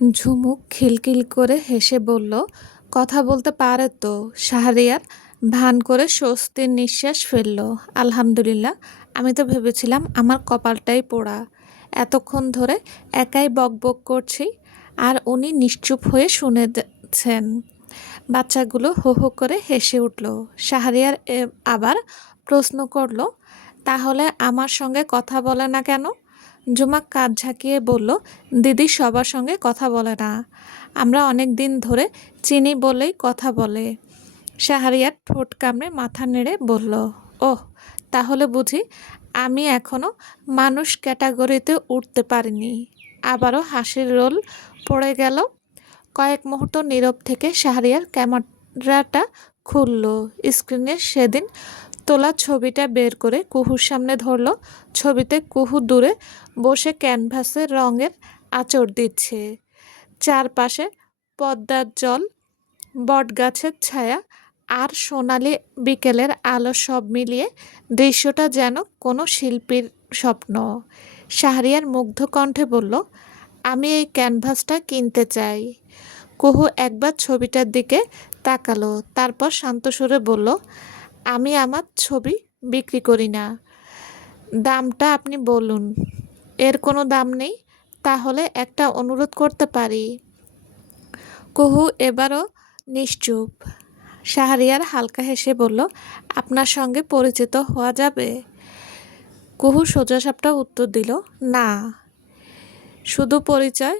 ঝুমুক খিলখিল করে হেসে বলল, কথা বলতে পারে তো। শাহরিয়ার ভান করে স্বস্তির নিঃশ্বাস ফেলল। আলহামদুলিল্লাহ, আমি তো ভেবেছিলাম আমার কপালটাই পোড়া। এতক্ষণ ধরে একাই বকবক করছি আর উনি নিশ্চুপ হয়ে শুনেছেন। বাচ্চাগুলো হো হো করে হেসে উঠল। শাহরিয়ার আবার প্রশ্ন করল, তাহলে আমার সঙ্গে কথা বলে না কেন? ঝুমা কাঁধ ঝাঁকিয়ে বলল, দিদি সবার সঙ্গে কথা বলে না। আমরা অনেক দিন ধরে চিনি বলেই কথা বলে। শাহরিয়ার ঠোঁট কামড়ে মাথা নেড়ে বলল, ওহ, তাহলে বুঝি আমি এখনো মানুষ ক্যাটাগরিতে উঠতে পারিনি। আবারও হাসির রোল পড়ে গেল। কয়েক মুহূর্ত নীরব থেকে শাহরিয়ার ক্যামেরাটা খুলল। স্ক্রিনে সেদিন তোলা ছবিটা বের করে কুহুর সামনে ধরল। ছবিতে কুহু দূরে বসে ক্যানভাসে রঙের আঁচড় দিচ্ছে। চারপাশে পদ্মার জল, বটগাছের ছায়া আর সোনালি বিকেলের আলো সব মিলিয়ে দৃশ্যটা যেন কোনো শিল্পীর স্বপ্ন। শাহরিয়ার মুগ্ধ কণ্ঠে বলল, আমি এই ক্যানভাসটা কিনতে চাই। কুহু একবার ছবিটার দিকে তাকালো, তারপর শান্ত সুরে বলল, আমি আমার ছবি বিক্রি করি না। দামটা আপনি বলুন। এর কোনো দাম নেই? তাহলে একটা অনুরোধ করতে পারি। কুহু এবারও নিশ্চুপ। শাহরিয়ার হালকা হেসে বলল, আপনার সঙ্গে পরিচিত হওয়া যাবে? কুহু সোজাসাপটা উত্তর দিল, না। শুধু পরিচয়,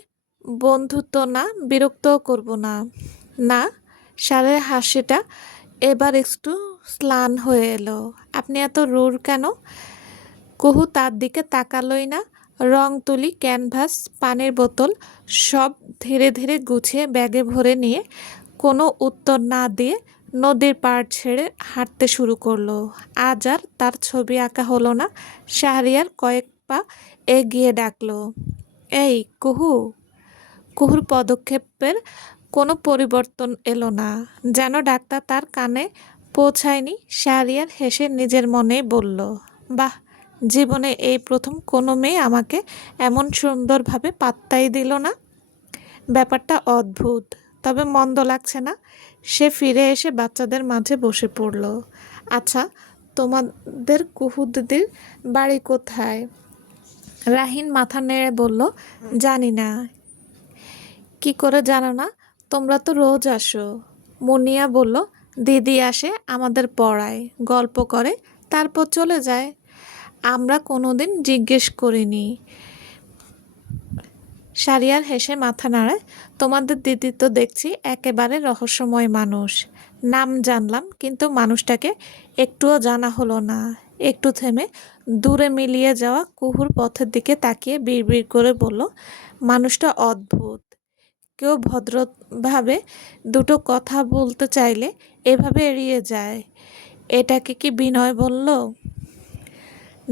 বন্ধুত্ব না, বিরক্তও করব না। না। শাহের হাসিটা এবার একটু ম্লান হয়ে এলো। আপনি এত রূঢ় কেন? কুহু তার দিকে তাকালোই না। রং তুলি, ক্যানভাস, পানির বোতল সব ধীরে ধীরে গুছিয়ে ব্যাগে ভরে নিয়ে কোনো উত্তর না দিয়ে নদীর পাড় ছেড়ে হাঁটতে শুরু করলো। আজ আর তার ছবি আঁকা হলো না। শাহরিয়ার কয়েক পা এগিয়ে ডাকলো, এই কুহু। কুহুর পদক্ষেপের কোনো পরিবর্তন এলো না, যেন ডাক্তার তার কানে পৌঁছায়নি। শাহরিয়ার হেসে নিজের মনেই বলল, বাহ, জীবনে এই প্রথম কোনো মেয়ে আমাকে এমন সুন্দরভাবে পাত্তাই দিল না। ব্যাপারটা অদ্ভুত, তবে মন্দ লাগছে না। সে ফিরে এসে বাচ্চাদের মাঝে বসে পড়ল। আচ্ছা, তোমাদের কুহু দিদির বাড়ি কোথায়? রাহিন মাথা নেড়ে বলল, জানি না। কি করে জানো না? তোমরা তো রোজ আসো। মুনিয়া বলল, দিদি আসে, আমাদের পড়ায়, গল্প করে, তারপর চলে যায়। আমরা কোনোদিন জিজ্ঞেস করিনি। শাহরিয়ার হেসে মাথা নাড়ায়, তোমাদের দিদি তো দেখছি একেবারে রহস্যময় মানুষ। নাম জানলাম, কিন্তু মানুষটাকে একটুও জানা হলো না। একটু থেমে দূরে মিলিয়ে যাওয়া কুহুর পথের দিকে তাকিয়ে বিড়বিড় করে বলল, মানুষটা অদ্ভুত। কেউ ভদ্রভাবে দুটো কথা বলতে চাইলে এভাবে এড়িয়ে যায়। এটাকে কি বিনয় বলল,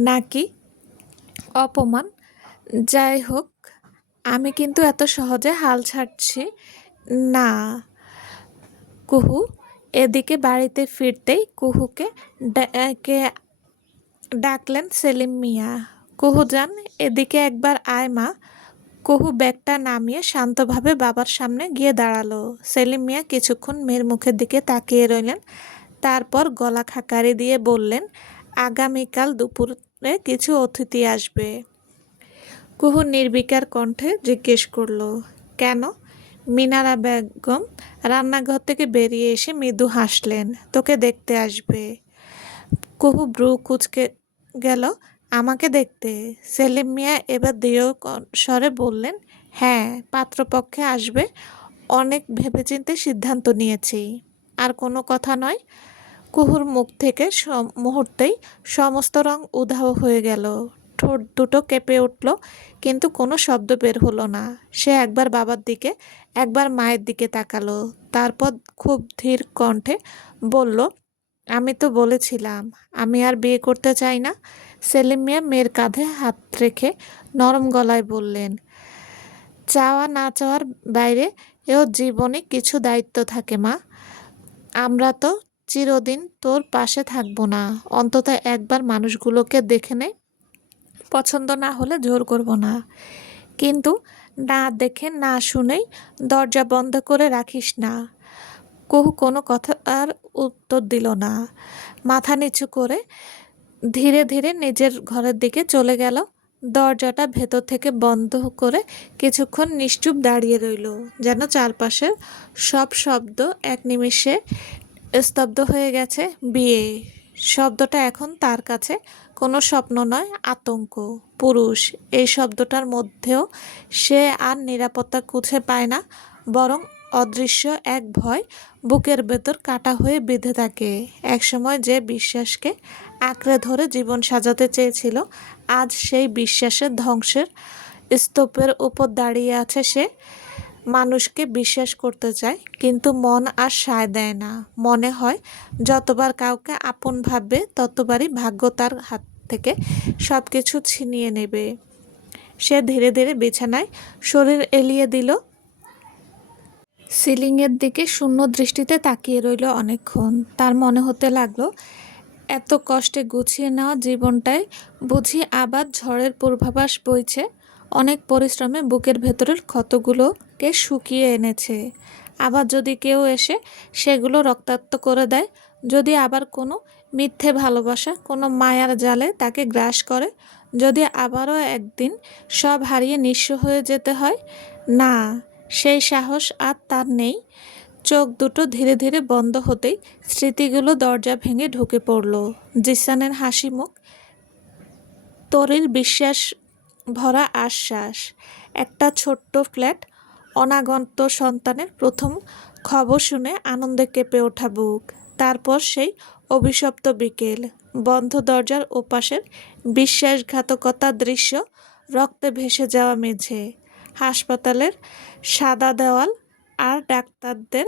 নাকি অপমান? যাই হোক, আমি কিন্তু এত সহজে হাল ছাড়ছি না। কুহু এদিকে বাড়িতে ফিরতেই কুহুকে ডেকে ডাকলেন সেলিম মিয়া। কুহু যান, এদিকে একবার আয় মা। কুহু ব্যাগটা নামিয়ে শান্তভাবে বাবার সামনে গিয়ে দাঁড়ালো। সেলিম মিয়া কিছুক্ষণ মেয়ের মুখের দিকে তাকিয়ে রইলেন, তারপর গলা খাকারি দিয়ে বললেন, আগামীকাল দুপুরে কিছু অতিথি আসবে। কুহু নির্বিকার কণ্ঠে জিজ্ঞেস করলো, কেন? মিনারা বেগম রান্নাঘর থেকে বেরিয়ে এসে মৃদু হাসলেন, তোকে দেখতে আসবে। কুহু ব্রু কুঁচকে গেল, আমাকে দেখতে? সেলিম মিয়া এবার দৃঢ় স্বরে বললেন, হ্যাঁ, পাত্রপক্ষে আসবে। অনেক ভেবেচিন্তে সিদ্ধান্ত নিয়েছি। আর কোনো কথা নয়। কুহুর মুখ থেকে মুহূর্তেই সমস্ত রং উধাও হয়ে গেল। ঠোঁট দুটো কেঁপে উঠল, কিন্তু কোনো শব্দ বের হলো না। সে একবার বাবার দিকে, একবার মায়ের দিকে তাকালো, তারপর খুব ধীর কণ্ঠে বলল, আমি তো বলেছিলাম আমি আর বিয়ে করতে চাই না। সেলিম মিয়া মেয়ের কাঁধে হাত রেখে নরম গলায় বললেন, চাওয়া না চাওয়ার বাইরে এও জীবনে কিছু দায়িত্ব থাকে মা। আমরা তো চিরদিন তোর পাশে থাকবো না, অন্তত একবার মানুষগুলোকে দেখে নে। পছন্দ না হলে জোর করব না। কিন্তু না দেখে না শুনেই দরজা বন্ধ করে রাখিস না। কুহু কোনো কথা আর উত্তর দিল না। মাথা নিচু করে ধীরে ধীরে নিজের ঘরের দিকে চলে গেল। দরজাটা ভেতর থেকে বন্ধ করে কিছুক্ষণ নিশ্চুপ দাঁড়িয়ে রইল, যেন চারপাশের সব শব্দ এক নিমেষে স্তব্ধ হয়ে গেছে। বিয়ে শব্দটা এখন তার কাছে কোনো স্বপ্ন নয়, আতঙ্ক। পুরুষ এই শব্দটার মধ্যেও সে আর নিরাপত্তা খুঁজে পায় না, বরং অদৃশ্য এক ভয় বুকের ভেতর কাটা হয়ে বিঁধে থাকে। একসময় যে বিশ্বাসকে আঁকড়ে ধরে জীবন সাজাতে চেয়েছিল, আজ সেই বিশ্বাসের ধ্বংসের স্তূপের উপর দাঁড়িয়ে আছে সে। মানুষকে বিশ্বাস করতে চায়, কিন্তু মন আর সায় দেয় না। মনে হয় যতবার কাউকে আপন ভাববে ততবারই ভাগ্য তার হাত থেকে সব কিছু ছিনিয়ে নেবে। সে ধীরে ধীরে বিছানায় শরীর এলিয়ে দিল, সিলিংয়ের দিকে শূন্য দৃষ্টিতে তাকিয়ে রইল অনেকক্ষণ। তার মনে হতে লাগলো, এত কষ্টে গুছিয়ে নেওয়া জীবনটাই বুঝি আবার ঝড়ের পূর্বাভাস বইছে। অনেক পরিশ্রমে বুকের ভেতরের ক্ষতগুলোকে শুকিয়ে এনেছে। আবার যদি কেউ এসে সেগুলো রক্তাক্ত করে দেয়, যদি আবার কোনো মিথ্যে ভালোবাসা, কোনো মায়ার জালে তাকে গ্রাস করে, যদি আবারও একদিন সব হারিয়ে নিঃস্ব হয়ে যেতে হয়। না, সেই সাহস আর তার নেই। চোখ দুটো ধীরে ধীরে বন্ধ হতেই স্মৃতিগুলো দরজা ভেঙে ঢুকে পড়ল। জিসানের হাসি মুখ, তরির বিশ্বাস ভরা আশ্বাস, একটা ছোট্ট ফ্ল্যাট, অনাগত সন্তানের প্রথম খবর শুনে আনন্দে কেঁপে ওঠা বুক। তারপর সেই অভিশপ্ত বিকেল, বন্ধ দরজার ওপাশের বিশ্বাসঘাতকতার দৃশ্য, রক্তে ভেসে যাওয়া মেঝে, হাসপাতালের সাদা দেওয়াল, আর ডাক্তারদের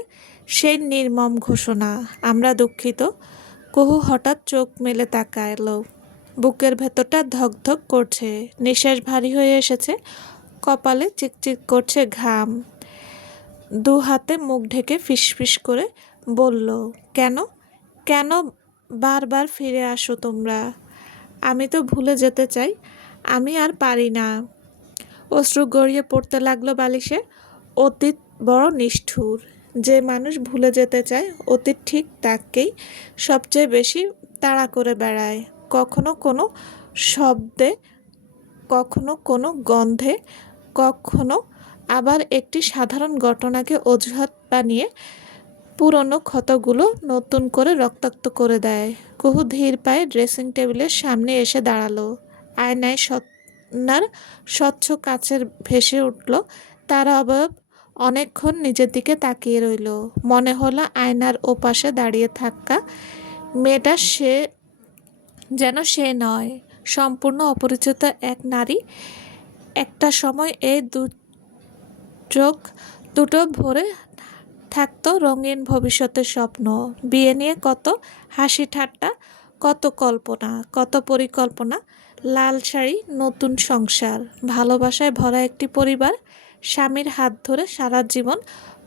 সেই নির্মম ঘোষণা, আমরা দুঃখিত। কুহু হঠাৎ চোখ মেলে তাকালো। বুকের ভেতরটা ধকধক করছে, নিঃশ্বাস ভারী হয়ে এসেছে, কপালে চিকচিক করছে ঘাম। দু হাতে মুখ ঢেকে ফিসফিস করে বলল, কেন কেন বারবার ফিরে আসো তোমরা? আমি তো ভুলে যেতে চাই, আমি আর পারি না। অশ্রু গড়িয়ে পড়তে লাগলো বালিশে। অতীত বড় নিষ্ঠুর। যে মানুষ ভুলে যেতে চায়, অতীত ঠিক তাকেই সবচেয়ে বেশি তাড়া করে বেড়ায়। কখনো কোনো শব্দে, কখনো কোনো গন্ধে, কখনো আবার একটি সাধারণ ঘটনাকে অজুহাত বানিয়ে পুরনো ক্ষতগুলো নতুন করে রক্তাক্ত করে দেয়। কুহু ধীর পায়ে ড্রেসিং টেবিলের সামনে এসে দাঁড়ালো। আয়নায় সন্ধ্যার স্বচ্ছ কাচের ভেসে উঠল তার অবয়ব। অনেকক্ষণ নিজের দিকে তাকিয়ে রইল। মনে হলো আয়নার ওপাশে দাঁড়িয়ে থাকা মেয়েটা সে যেন সে নয়, সম্পূর্ণ অপরিচিত এক নারী। একটা সময় এই চোখ দুটো ভরে থাকতো রঙিন ভবিষ্যতের স্বপ্ন। বিয়ে নিয়ে কত হাসি ঠাট্টা, কত কল্পনা, কত পরিকল্পনা। লাল শাড়ি, নতুন সংসার, ভালোবাসায় ভরা একটি পরিবার, স্বামীর হাত ধরে সারা জীবন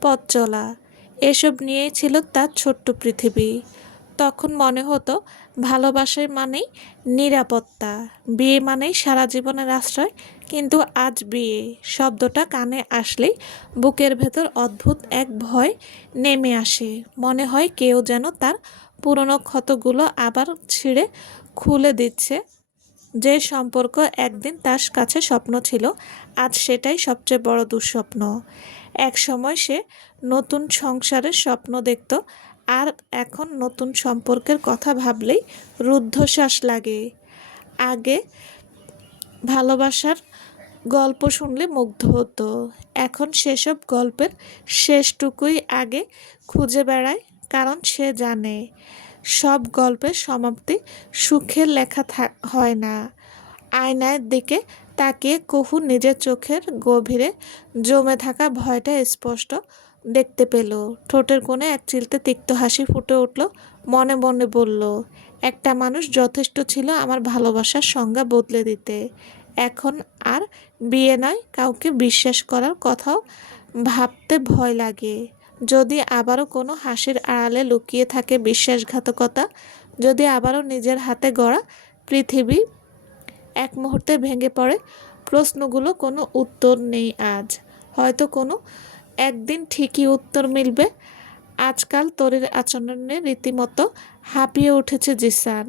পথ চলা, এসব নিয়েই ছিল তার ছোট্ট পৃথিবী। তখন মনে হতো ভালোবাসা মানেই নিরাপত্তা, বিয়ে মানেই সারা জীবনের আশ্রয়। কিন্তু আজ বিয়ে শব্দটা কানে আসলেই বুকের ভেতর অদ্ভুত এক ভয় নেমে আসে। মনে হয় কেউ যেন তার পুরনো ক্ষতগুলো আবার ছিঁড়ে খুলে দিচ্ছে। যে সম্পর্ক একদিন তার কাছে স্বপ্ন ছিল, আজ সেটাই সবচেয়ে বড় দুঃস্বপ্ন। এক সময় সে নতুন সংসারের স্বপ্ন দেখত, আর এখন নতুন সম্পর্কের কথা ভাবলেই রুদ্ধশ্বাস লাগে। আগে ভালোবাসার গল্প শুনলে মুগ্ধ হতো, এখন সেসব গল্পের শেষটুকুই আগে খুঁজে বেড়ায়। কারণ সে জানে সব গল্পের সমাপ্তি সুখের লেখা হয় না। আয়নার দিকে তাকিয়ে কুহু নিজের চোখের গভীরে জমে থাকা ভয়টা স্পষ্ট দেখতে পেল। ঠোঁটের কোণে এক চিলতে তিক্ত হাসি ফুটে উঠল। মনে মনে বলল, একটা মানুষ যথেষ্ট ছিল আমার ভালোবাসার সংজ্ঞা বদলে দিতে। এখন আর বিয়ে নয়, কাউকে বিশ্বাস করার কথাও ভাবতে ভয় লাগে। যদি আবারও কোনো হাসির আড়ালে লুকিয়ে থাকে বিশ্বাসঘাতকতা, যদি আবারও নিজের হাতে গড়া পৃথিবী এক মুহূর্তে ভেঙে পড়ে, প্রশ্নগুলো কোনো উত্তর নেই আজ, হয়তো কোনো একদিন ঠিকই উত্তর মিলবে। আজকাল তরির আচরণে রীতিমতো হাঁপিয়ে উঠেছে জিসান।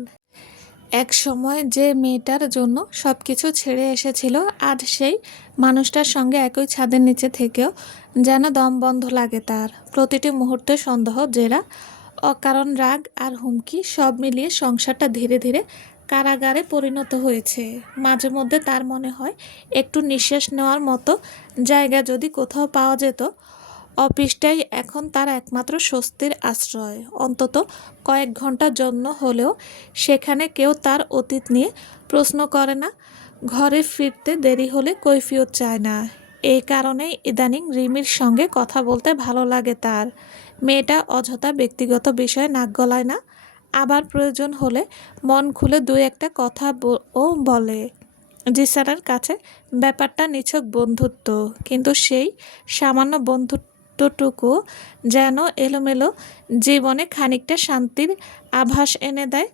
এক সময় যে মেয়েটার জন্য সব কিছু ছেড়ে এসেছিল, আজ সেই মানুষটার সঙ্গে একই ছাদের নিচে থেকেও যেন দম বন্ধ লাগে তার। প্রতিটি মুহূর্তে সন্দেহ, জেরা, অকারণ রাগ আর হুমকি সব মিলিয়ে সংসারটা ধীরে ধীরে কারাগারে পরিণত হয়েছে। মাঝে মধ্যে তার মনে হয় একটু নিঃশ্বাস নেওয়ার মতো জায়গা যদি কোথাও পাওয়া যেত। অফিসটাই এখন তার একমাত্র স্বস্তির আশ্রয়। অন্তত কয়েক ঘন্টার জন্য হলেও সেখানে কেউ তার অতীত নিয়ে প্রশ্ন করে না, ঘরে ফিরতে দেরি হলে কৈফিয়ত চায় না। এই কারণেই ইদানিং রিমির সঙ্গে কথা বলতে ভালো লাগে তার। মেয়েটা অযথা ব্যক্তিগত বিষয়ে নাক গলায় না, আবার প্রয়োজন হলে মন খুলে দু একটা কথা ও বলে। জিসানের কাছে ব্যাপারটা নিছক বন্ধুত্ব, কিন্তু সেই সামান্য বন্ধুত্বটুকু যেন এলোমেলো জীবনে খানিকটা শান্তির আভাস এনে দেয়।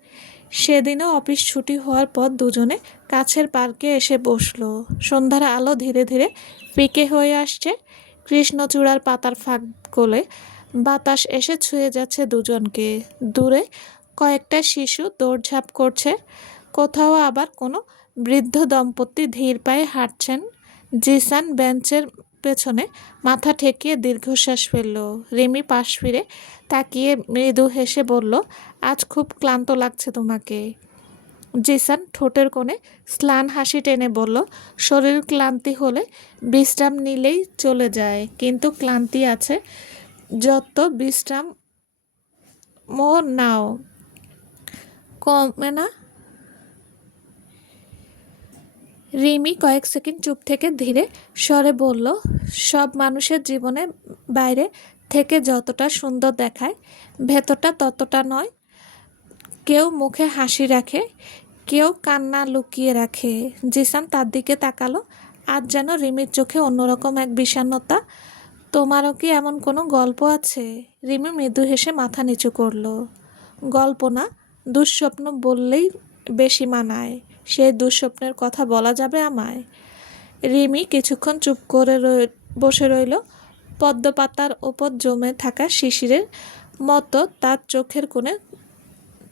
সেদিনও অফিস ছুটি হওয়ার পর দুজনে কাছের পার্কে এসে বসলো। সন্ধ্যার আলো ধীরে ধীরে ফিকে হয়ে আসছে, কৃষ্ণচূড়ার পাতার ফাঁক গলে বাতাস এসে ছুঁয়ে যাচ্ছে দুজনকে। দূরে কয়েকটা শিশু দৌড়ঝাঁপ করছে, কোথাও আবার কোনো বৃদ্ধ দম্পতি ধীর পায়ে হাঁটছেন। জিসান বেঞ্চের পেছনে মাথা ঠেকিয়ে দীর্ঘশ্বাস ফেলল। রিমি পাশ ফিরে তাকিয়ে মৃদু হেসে বলল, আজ খুব ক্লান্ত লাগছে তোমাকে। জিসান ঠোঁটের কোণে স্লান হাসি টেনে বলল, শরীর ক্লান্তি হলে বিশ্রাম নিলেই চলে যায়, কিন্তু ক্লান্তি আছে যত বিশ্রাম নাও কমে না। রিমি কয়েক সেকেন্ড চুপ থেকে ধীরে স্বরে বলল, সব মানুষের জীবনে বাইরে থেকে যতটা সুন্দর দেখায়, ভেতরটা ততটা নয়। কেউ মুখে হাসি রাখে, কেউ কান্না লুকিয়ে রাখে। জিসান তার দিকে তাকালো, আজ যেন রিমির চোখে অন্যরকম এক বিষণ্ণতা। তোমারও কি এমন কোনো গল্প আছে? রিমি মৃদু হেসে মাথা নিচু করল। গল্প না, দুঃস্বপ্ন বললেই বেশি মানায়। সেই দুঃস্বপ্নের কথা বলা যাবে আমায়? রিমি কিছুক্ষণ চুপ করে বসে রইল। পদ্ম পাতার ওপর জমে থাকা শিশিরের মতো তার চোখের কোণে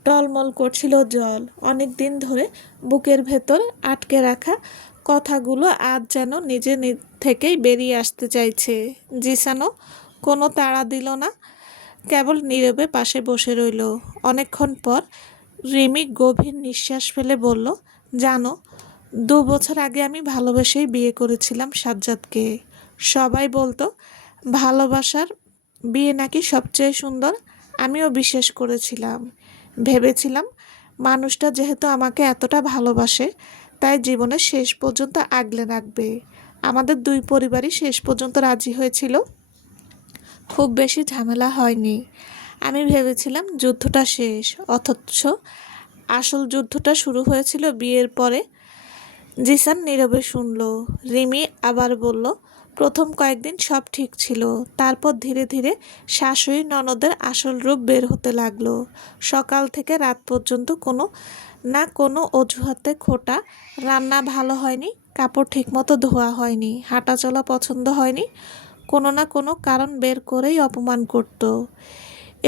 টলমল করছিল জল। অনেক দিন ধরে বুকের ভেতর আটকে রাখা কথাগুলো আজ যেন নিজে থেকেই বেরিয়ে আসতে চাইছে। জিসানও কোনো তাড়া দিল না, কেবল নীরবে পাশে বসে রইল। অনেকক্ষণ পর রিমি গভীর নিঃশ্বাস ফেলে বলল, জানো, 2 বছর আগে আমি ভালোবেসেই বিয়ে করেছিলাম সাজ্জাদকে। সবাই বলতো ভালোবাসার বিয়ে নাকি সবচেয়ে সুন্দর। আমিও বিশ্বাস করেছিলাম। ভেবেছিলাম মানুষটা যেহেতু আমাকে এতটা ভালোবাসে, তাই জীবনের শেষ পর্যন্ত আগলে রাখবে। আমাদের 2 পরিবারই শেষ পর্যন্ত রাজি হয়েছিল। খুব বেশি ঝামেলা হয়নি। আমি ভেবেছিলাম যুদ্ধটা শেষ, অথচ আসল যুদ্ধটা শুরু হয়েছিল বিয়ের পরে। জিসান নীরবে শুনল। রিমি আবার বলল, প্রথম কয়েকদিন সব ঠিক ছিল, তারপর ধীরে ধীরে শাশুড়ি ননদের আসল রূপ বের হতে লাগলো। সকাল থেকে রাত পর্যন্ত কোনো না কোনো অজুহাতে খোটা, রান্না ভালো হয়নি, কাপড় ঠিকমতো ধোয়া হয়নি, হাঁটাচলা পছন্দ হয়নি, কোনো না কোনো কারণ বের করেই অপমান করত।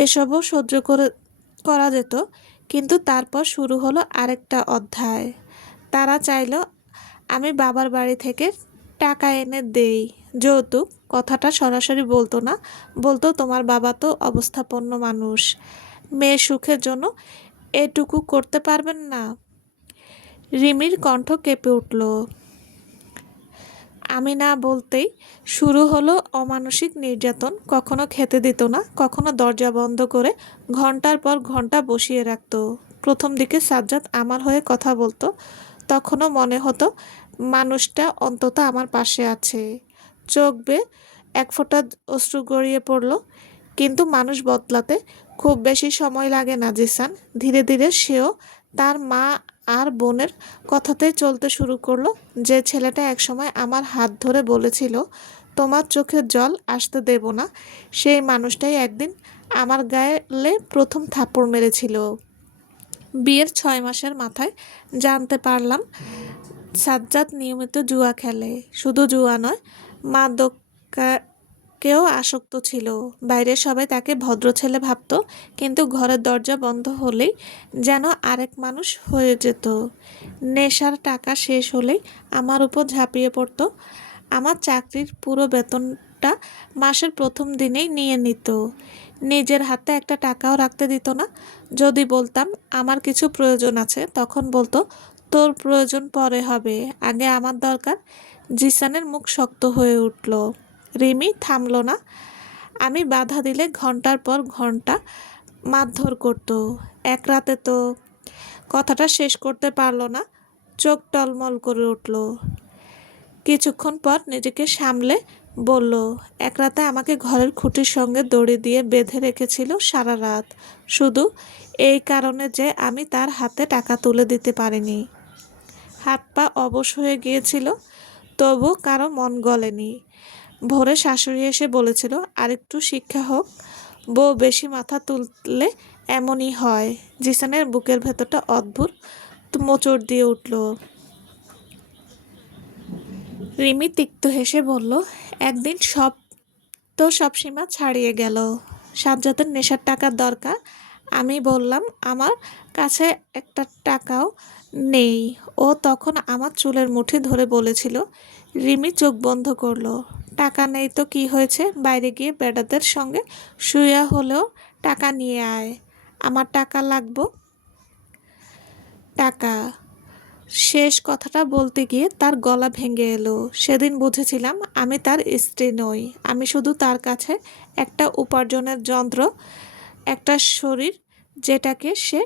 এসবও সহ্য করা যেত, কিন্তু তারপর শুরু হলো আরেকটা অধ্যায়। তারা চাইলো আমি বাবার বাড়ি থেকে টাকা এনে দেই, যৌতুক। কথাটা সরাসরি বলতো না, বলতো তোমার বাবা তো অবস্থাপন্ন মানুষ, মেয়ের সুখের জন্য এটুকু করতে পারবেন না? রিমির কণ্ঠ কেঁপে উঠল। আমি না বলতেই শুরু হলো অমানসিক নির্যাতন। কখনো খেতে দিত না, কখনো দরজা বন্ধ করে ঘন্টার পর ঘন্টা বসিয়ে রাখতো। প্রথম দিকে সাজ্জাদ আমার হয়ে কথা বলতো, তখনও মনে হতো মানুষটা অন্তত আমার পাশে আছে। চোখ বেয়ে এক ফোঁটা অশ্রু গড়িয়ে পড়ল। কিন্তু মানুষ বদলাতে খুব বেশি সময় লাগে না জিসান। ধীরে ধীরে সেও তার মা আর বোনের কথাতেই চলতে শুরু করলো। যে ছেলেটা একসময় আমার হাত ধরে বলেছিল তোমার চোখের জল আসতে দেব না, সেই মানুষটাই একদিন আমার গায়ে প্রথম থাপ্পড় মেরেছিল। বিয়ের 6 মাসের মাথায় জানতে পারলাম সাজ্জাদ নিয়মিত জুয়া খেলে, শুধু জুয়া নয়, মাদকেও আসক্ত ছিল। বাইরের সবাই তাকে ভদ্র ছেলে ভাবত, কিন্তু ঘরের দরজা বন্ধ হলেই যেন আরেক মানুষ হয়ে যেত। নেশার টাকা শেষ হলেই আমার উপর ঝাঁপিয়ে পড়ত। আমার চাকরির পুরো বেতনটা মাসের প্রথম দিনেই নিয়ে নিত। নিজের হাতে একটা টাকাও রাখতে দিত না। যদি বলতাম আমার কিছু প্রয়োজন আছে, তখন বলতো, তোর প্রয়োজন পরে হবে, আগে আমার দরকার। জিসানের মুখ শক্ত হয়ে উঠল। রিমি থামল না। আমি বাধা দিলে ঘন্টার পর ঘন্টা মারধর করত। এক রাতে তো কথাটা শেষ করতে পারল না, চোখ টলমল করে উঠল। কিছুক্ষণ পর নিজেকে সামলে বলল, এক রাতে আমাকে ঘরের খুঁটির সঙ্গে দড়ি দিয়ে বেঁধে রেখেছিল সারা রাত, শুধু এই কারণে যে আমি তার হাতে টাকা তুলে দিতে পারিনি। হাত পা অবশ হয়ে গিয়েছিল, তবু কারো মন গলেনি। ভোরে শাশুড়ি এসে বলেছিল, আরেকটু শিক্ষা হোক, বউ বেশি মাথা তুললে এমনই হয়। জিসানের বুকের ভেতরটা অদ্ভুত মোচড় দিয়ে উঠল। রিমি তিক্ত হেসে বলল, একদিন সব সীমা ছাড়িয়ে গেল। সাজ্জাদের নেশার টাকার দরকার। আমি বললাম আমার কাছে একটা টাকাও নেই। ও তখন আমার চুলের মুঠি ধরে বলেছিল। রিমি চোখ বন্ধ করলো। টাকা নেই তো কি হয়েছে, বাইরে গিয়ে বেটাদের সঙ্গে শুয়ে হলেও টাকা নিয়ে আয়। আমার টাকা লাগবো। টাকা শেষ কথাটা বলতে গিয়ে তার গলা ভেঙে এলো। সেদিন বুঝেছিলাম আমি তার স্ত্রী নই, আমি শুধু তার কাছে একটা উপার্জনের যন্ত্র, একটা শরীর যেটাকে সে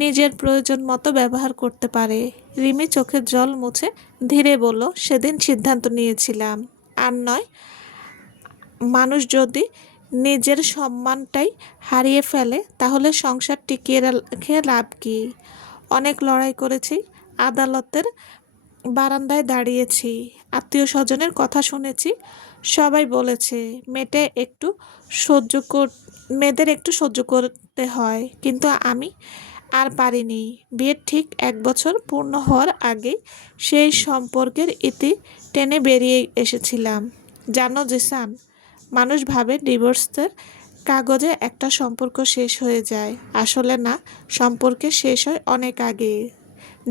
নিজের প্রয়োজন মতো ব্যবহার করতে পারে। রিমি চোখের জল মুছে ধীরে বলল, সেদিন সিদ্ধান্ত নিয়েছিলাম, আর নয়। মানুষ যদি নিজের সম্মানটাই হারিয়ে ফেলে, তাহলে সংসার টিকিয়ে রেখে লাভ কী? অনেক লড়াই করেছি, আদালতের বারান্দায় দাঁড়িয়েছি, আত্মীয় স্বজনের কথা শুনেছি। সবাই বলেছে মেয়েদের একটু সহ্য করতে হয়, কিন্তু আমি আর পারিনি। বিয়ের ঠিক 1 বছর পূর্ণ হওয়ার আগেই সেই সম্পর্কের ইতি টেনে বেরিয়ে এসেছিলাম। জানো জিসান, মানুষ ভাবে ডিভোর্সের কাগজে একটা সম্পর্ক শেষ হয়ে যায়, আসলে না, সম্পর্কে শেষ হয় অনেক আগে।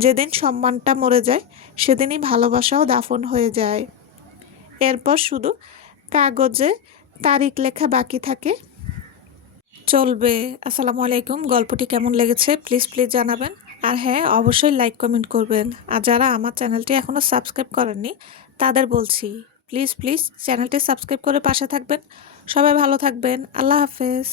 যেদিন সম্মানটা মরে যায়, সেদিনই ভালোবাসাও দাফন হয়ে যায়। এরপর শুধু কাগজে তারিখ লেখা বাকি থাকে। চলবে। আসসালামু আলাইকুম। গল্পটি কেমন লেগেছে প্লিজ জানাবেন। আর হ্যাঁ, অবশ্যই লাইক কমেন্ট করবেন। আর যারা আমার চ্যানেলটি এখনও সাবস্ক্রাইব করেননি, তাদের বলছি, প্লিজ চ্যানেলটি সাবস্ক্রাইব করে পাশে থাকবেন। সবাই ভালো থাকবেন। আল্লাহ হাফেজ।